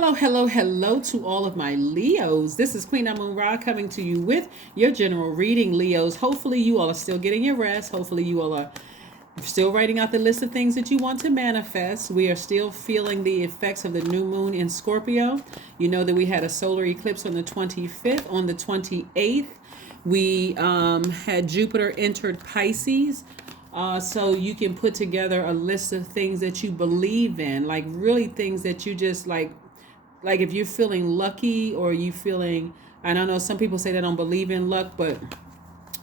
Hello to all of my Leos. This is Queen Amun Ra coming to you with your general reading, Leos. Hopefully, you all are still getting your rest. Hopefully, you all are still writing out the list of things that you want to manifest. We are still feeling the effects of the new moon in Scorpio. You know that we had a solar eclipse on the 25th. On the 28th, we had Jupiter entered Pisces. So you can put together a list of things that you believe in, like really things that you just like if you're feeling lucky or you feeling, I don't know, some people say they don't believe in luck, but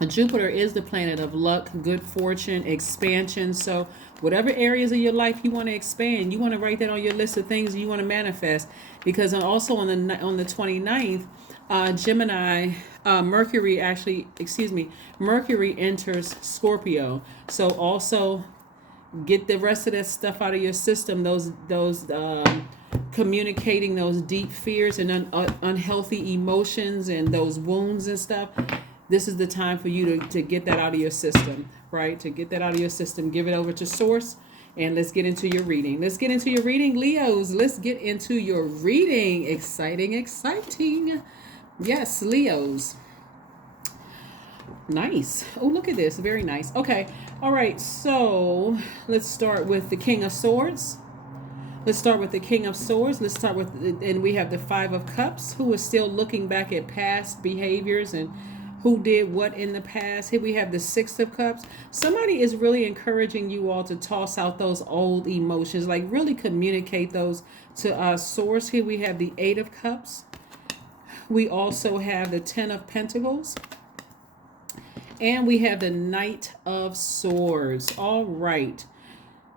Jupiter is the planet of luck, good fortune, expansion. So whatever areas of your life you want to expand, you want to write that on your list of things you want to manifest. Because also on the 29th, Gemini, Mercury actually, excuse me, Mercury enters Scorpio. So also get the rest of that stuff out of your system. Those communicating those deep fears and unhealthy emotions and those wounds and stuff. This is the time for you to get that out of your system, right? To get that out of your system, give it over to source, and let's get into your reading. Let's get into your reading, Leos. Let's get into your reading. Exciting, exciting. Yes, Leos. Nice. Oh, look at this. Very nice. Okay. All right. So let's start with the King of Swords. Let's start with the King of Swords. Let's start with, and we have the Five of Cups, who is still looking back at past behaviors and who did what in the past. Here we have the Six of Cups. Somebody is really encouraging you all to toss out those old emotions, like really communicate those to source. Here we have the Eight of Cups. We also have the Ten of Pentacles. And we have the Knight of Swords. All right.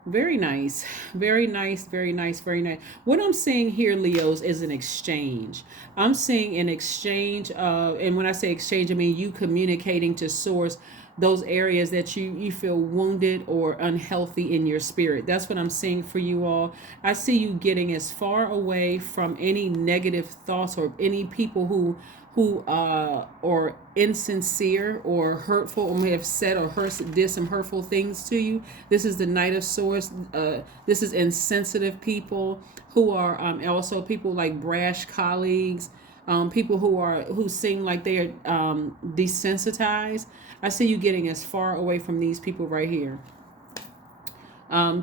Very nice. Very nice. Very nice. Very nice. What I'm seeing here, Leos, is an exchange. I'm seeing an exchange of, and when I say exchange, I mean you communicating to source those areas that you feel wounded or unhealthy in your spirit. That's what I'm seeing for you all. I see you getting as far away from any negative thoughts or any people who or insincere or hurtful or may have said or did some hurtful things to you. This is the Knight of Swords. This is insensitive people who are also people like brash colleagues, people who seem like they are desensitized. I see you getting as far away from these people right here.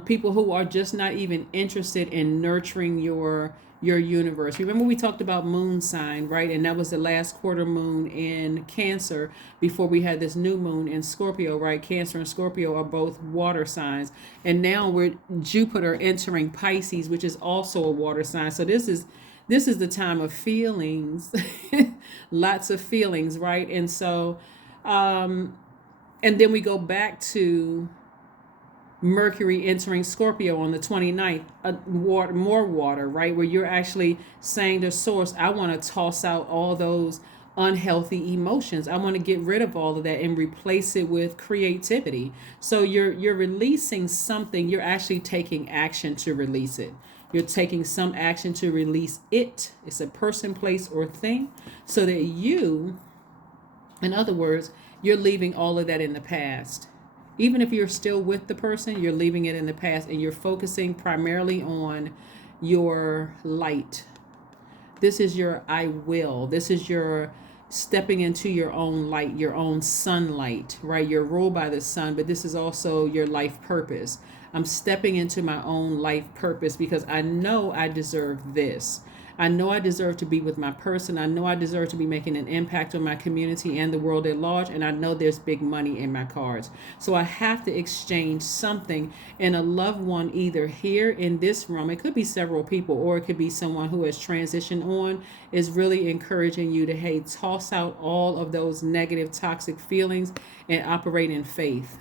People who are just not even interested in nurturing your universe. Remember we talked about moon sign, right? And that was the last quarter moon in Cancer before we had this new moon in Scorpio, right? Cancer and Scorpio are both water signs. And now we're Jupiter entering Pisces, which is also a water sign. So this is the time of feelings. Lots of feelings, right? And so and then we go back to Mercury entering Scorpio on the 29th, more water, right? Where you're actually saying to source, I want to toss out all those unhealthy emotions. I want to get rid of all of that and replace it with creativity. So you're releasing something, you're actually taking action to release it. You're taking some action to release it. It's a person, place, or thing. So that you, in other words, you're leaving all of that in the past. Even if you're still with the person, you're leaving it in the past and you're focusing primarily on your light. This is your I will. This is your stepping into your own light, your own sunlight, right? You're ruled by the sun, but this is also your life purpose. I'm stepping into my own life purpose because I know I deserve this. I know I deserve to be with my person. I know I deserve to be making an impact on my community and the world at large. And I know there's big money in my cards. So I have to exchange something. And a loved one, either here in this room, it could be several people, or it could be someone who has transitioned on, is really encouraging you to, hey, toss out all of those negative, toxic feelings and operate in faith.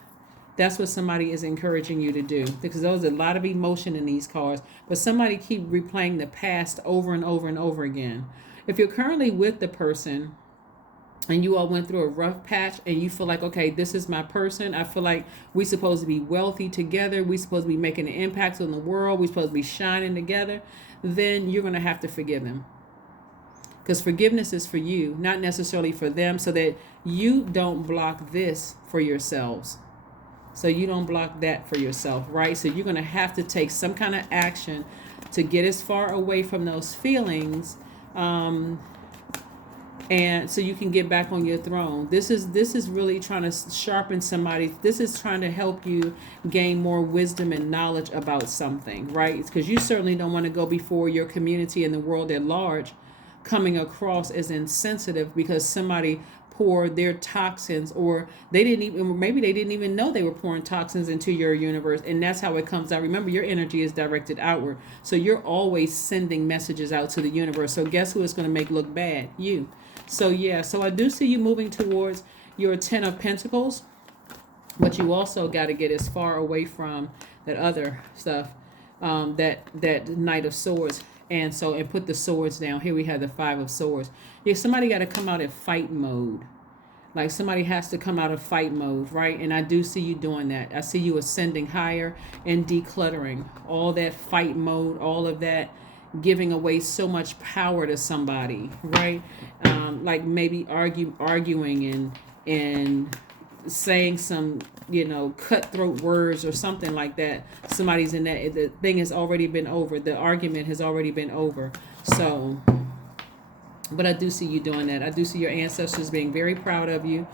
That's what somebody is encouraging you to do, because there's a lot of emotion in these cards, but somebody keep replaying the past over and over and over again. If you're currently with the person and you all went through a rough patch and you feel like, okay, this is my person. I feel like we're supposed to be wealthy together. We're supposed to be making an impact on the world. We're supposed to be shining together. Then you're going to have to forgive them. Because forgiveness is for you, not necessarily for them, so that you don't block this for yourselves. So you don't block that for yourself, right? So you're going to have to take some kind of action to get as far away from those feelings, and so you can get back on your throne. This is really trying to sharpen somebody. This is trying to help you gain more wisdom and knowledge about something, right? Because you certainly don't want to go before your community and the world at large coming across as insensitive because somebody poured their toxins, or they didn't even, maybe they didn't even know they were pouring toxins into your universe, and that's how it comes out. Remember, your energy is directed outward, so you're always sending messages out to the universe. So guess who it's going to make look bad? You. So yeah, so I do see you moving towards your 10 of Pentacles, but you also got to get as far away from that other stuff, that Knight of Swords. And so, and put the swords down. Here we have the 5 of Swords. Yeah, somebody got to come out in fight mode. Like somebody has to come out of fight mode, right? And I do see you doing that. I see you ascending higher and decluttering all that fight mode, all of that, giving away so much power to somebody, right? Like maybe arguing and saying some, cutthroat words or something like that. Somebody's in that, the thing has already been over. The argument has already been over. So, but I do see you doing that. I do see your ancestors being very proud of you.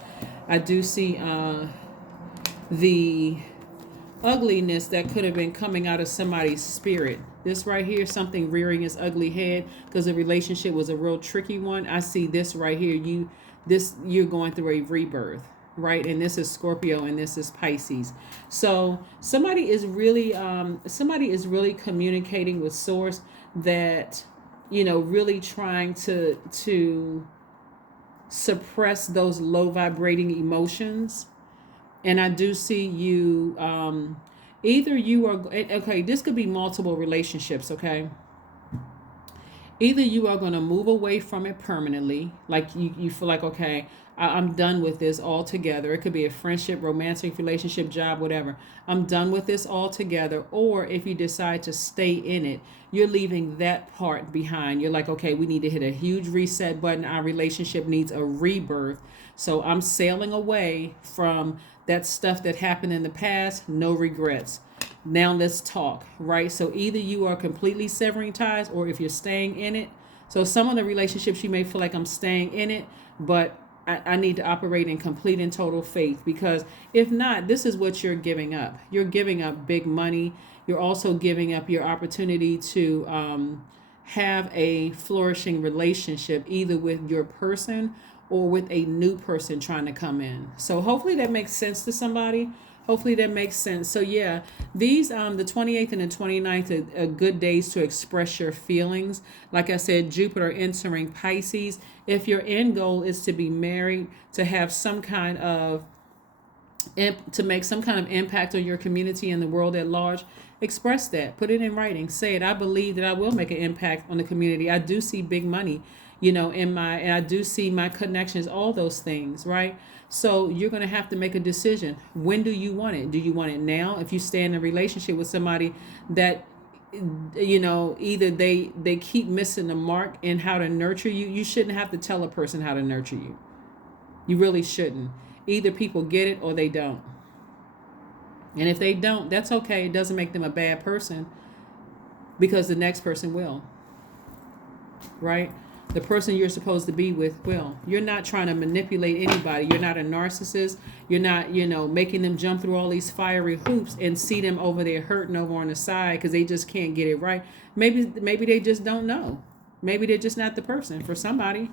I do see the ugliness that could have been coming out of somebody's spirit. This right here, something rearing its ugly head because the relationship was a real tricky one. I see this right here. You're going through a rebirth, right? And this is Scorpio and this is Pisces. So somebody is really communicating with source that, really trying to suppress those low vibrating emotions. And I do see you, either you are, okay, this could be multiple relationships, okay? Either you are going to move away from it permanently, like you feel like, okay, I'm done with this altogether. It could be a friendship, romantic relationship, job, whatever. I'm done with this altogether. Or if you decide to stay in it, you're leaving that part behind. You're like, okay, we need to hit a huge reset button. Our relationship needs a rebirth. So I'm sailing away from that stuff that happened in the past. No regrets. Now let's talk, right? So either you are completely severing ties, or if you're staying in it. So some of the relationships you may feel like I'm staying in it, but I need to operate in complete and total faith, because if not, this is what you're giving up. You're giving up big money. You're also giving up your opportunity to have a flourishing relationship, either with your person or with a new person trying to come in. So hopefully that makes sense to somebody. Hopefully that makes sense. So yeah, these the 28th and the 29th are good days to express your feelings. Like I said, Jupiter entering Pisces. If your end goal is to be married, to have some kind of to make some kind of impact on your community and the world at large, express that. Put it in writing. Say it. I believe that I will make an impact on the community. I do see big money, and I do see my connections, all those things, right? So you're going to have to make a decision. When do you want it? Do you want it now? If you stay in a relationship with somebody that, either they keep missing the mark in how to nurture you, you shouldn't have to tell a person how to nurture you. You really shouldn't. Either people get it or they don't. And if they don't, that's okay. It doesn't make them a bad person, because the next person will. Right? The person you're supposed to be with will. You're not trying to manipulate anybody. You're not a narcissist. You're not, making them jump through all these fiery hoops and see them over there hurting over on the side because they just can't get it right. Maybe they just don't know. Maybe they're just not the person for somebody.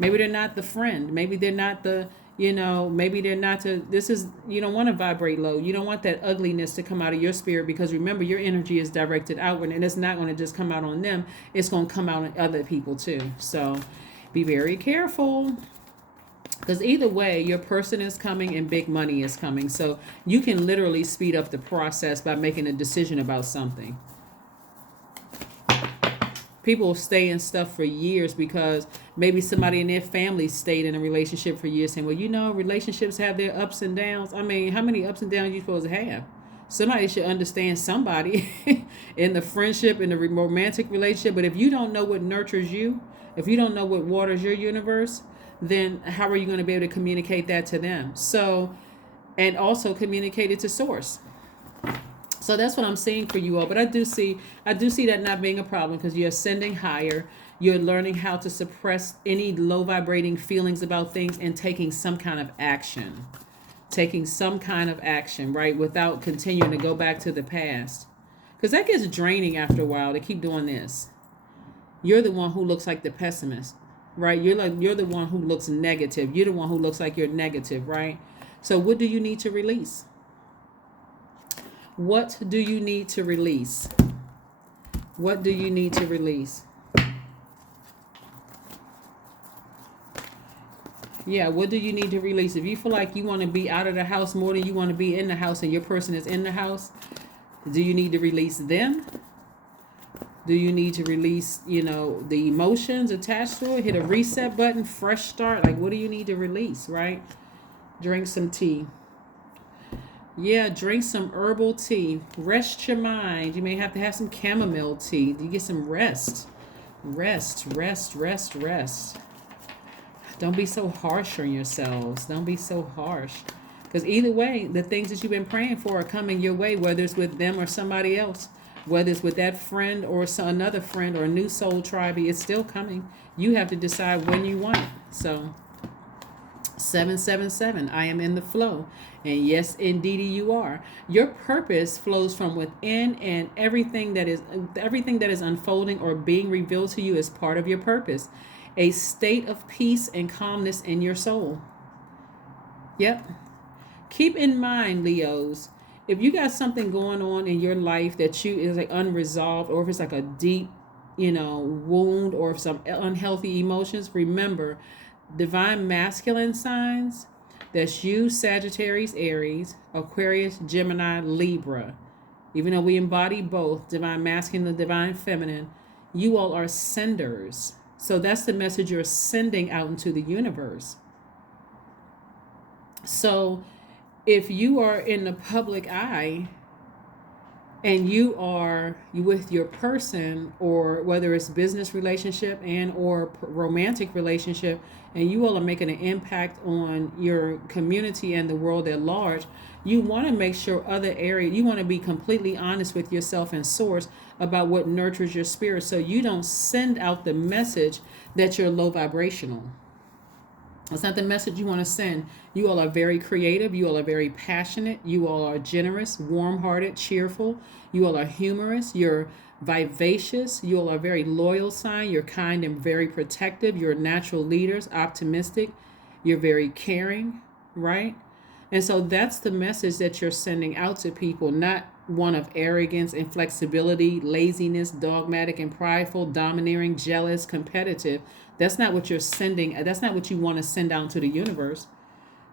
Maybe they're not the friend. Maybe they're not the, maybe they're not you don't want to vibrate low. You don't want that ugliness to come out of your spirit, because remember, your energy is directed outward, and it's not going to just come out on them. It's going to come out on other people too. So be very careful, because either way, your person is coming and big money is coming. So you can literally speed up the process by making a decision about something. People stay in stuff for years because maybe somebody in their family stayed in a relationship for years, saying, well, relationships have their ups and downs. I mean, how many ups and downs are you supposed to have? Somebody should understand somebody in the friendship, in the romantic relationship. But if you don't know what nurtures you, if you don't know what waters your universe, then how are you going to be able to communicate that to them? So and also communicate it to source. So that's what I'm seeing for you all. But I do see that not being a problem because you're ascending higher. You're learning how to suppress any low vibrating feelings about things and taking some kind of action. Taking some kind of action, right? Without continuing to go back to the past. Because that gets draining after a while to keep doing this. You're the one who looks like the pessimist, right? You're the one who looks negative. You're the one who looks like you're negative, right? So what do you need to release? What do you need to release? What do you need to release? Yeah, what do you need to release? If you feel like you want to be out of the house more than you want to be in the house and your person is in the house, do you need to release them? Do you need to release, the emotions attached to it? Hit a reset button, fresh start. Like, what do you need to release, right? Drink some tea. Yeah, drink some herbal tea. Rest your mind. You may have to have some chamomile tea. You get some rest. Rest, rest, rest, rest. Don't be so harsh on yourselves. Don't be so harsh. Because either way, the things that you've been praying for are coming your way, whether it's with them or somebody else, whether it's with that friend or another friend or a new soul tribe, it's still coming. You have to decide when you want it. So 777, I am in the flow. And yes, indeed you are. Your purpose flows from within, and everything that is unfolding or being revealed to you is part of your purpose. A state of peace and calmness in your soul. Yep. Keep in mind, Leos, if you got something going on in your life that you is like unresolved, or if it's like a deep, wound, or some unhealthy emotions, remember, divine masculine signs, that's you, Sagittarius, Aries, Aquarius, Gemini, Libra. Even though we embody both, divine masculine and divine feminine, you all are senders. So that's the message you're sending out into the universe. So if you are in the public eye and you with your person, or whether it's business relationship and or romantic relationship, and you all are making an impact on your community and the world at large, you want to make sure you want to be completely honest with yourself and source about what nurtures your spirit, so you don't send out the message that you're low vibrational. That's not the message you want to send. You all are very creative. You all are very passionate. You all are generous, warm-hearted, cheerful. You all are humorous. You're vivacious. You all are very loyal sign. You're kind and very protective. You're natural leaders, optimistic. You're very caring, right? And so that's the message that you're sending out to people, not one of arrogance, inflexibility, laziness, dogmatic and prideful, domineering, jealous, competitive. That's not what you're sending. That's not what you want to send out to the universe.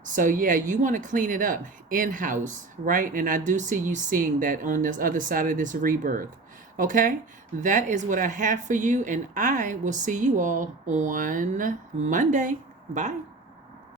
So yeah, you want to clean it up in-house, right? And I do see you seeing that on this other side of this rebirth. Okay, that is what I have for you, and I will see you all on Monday. Bye.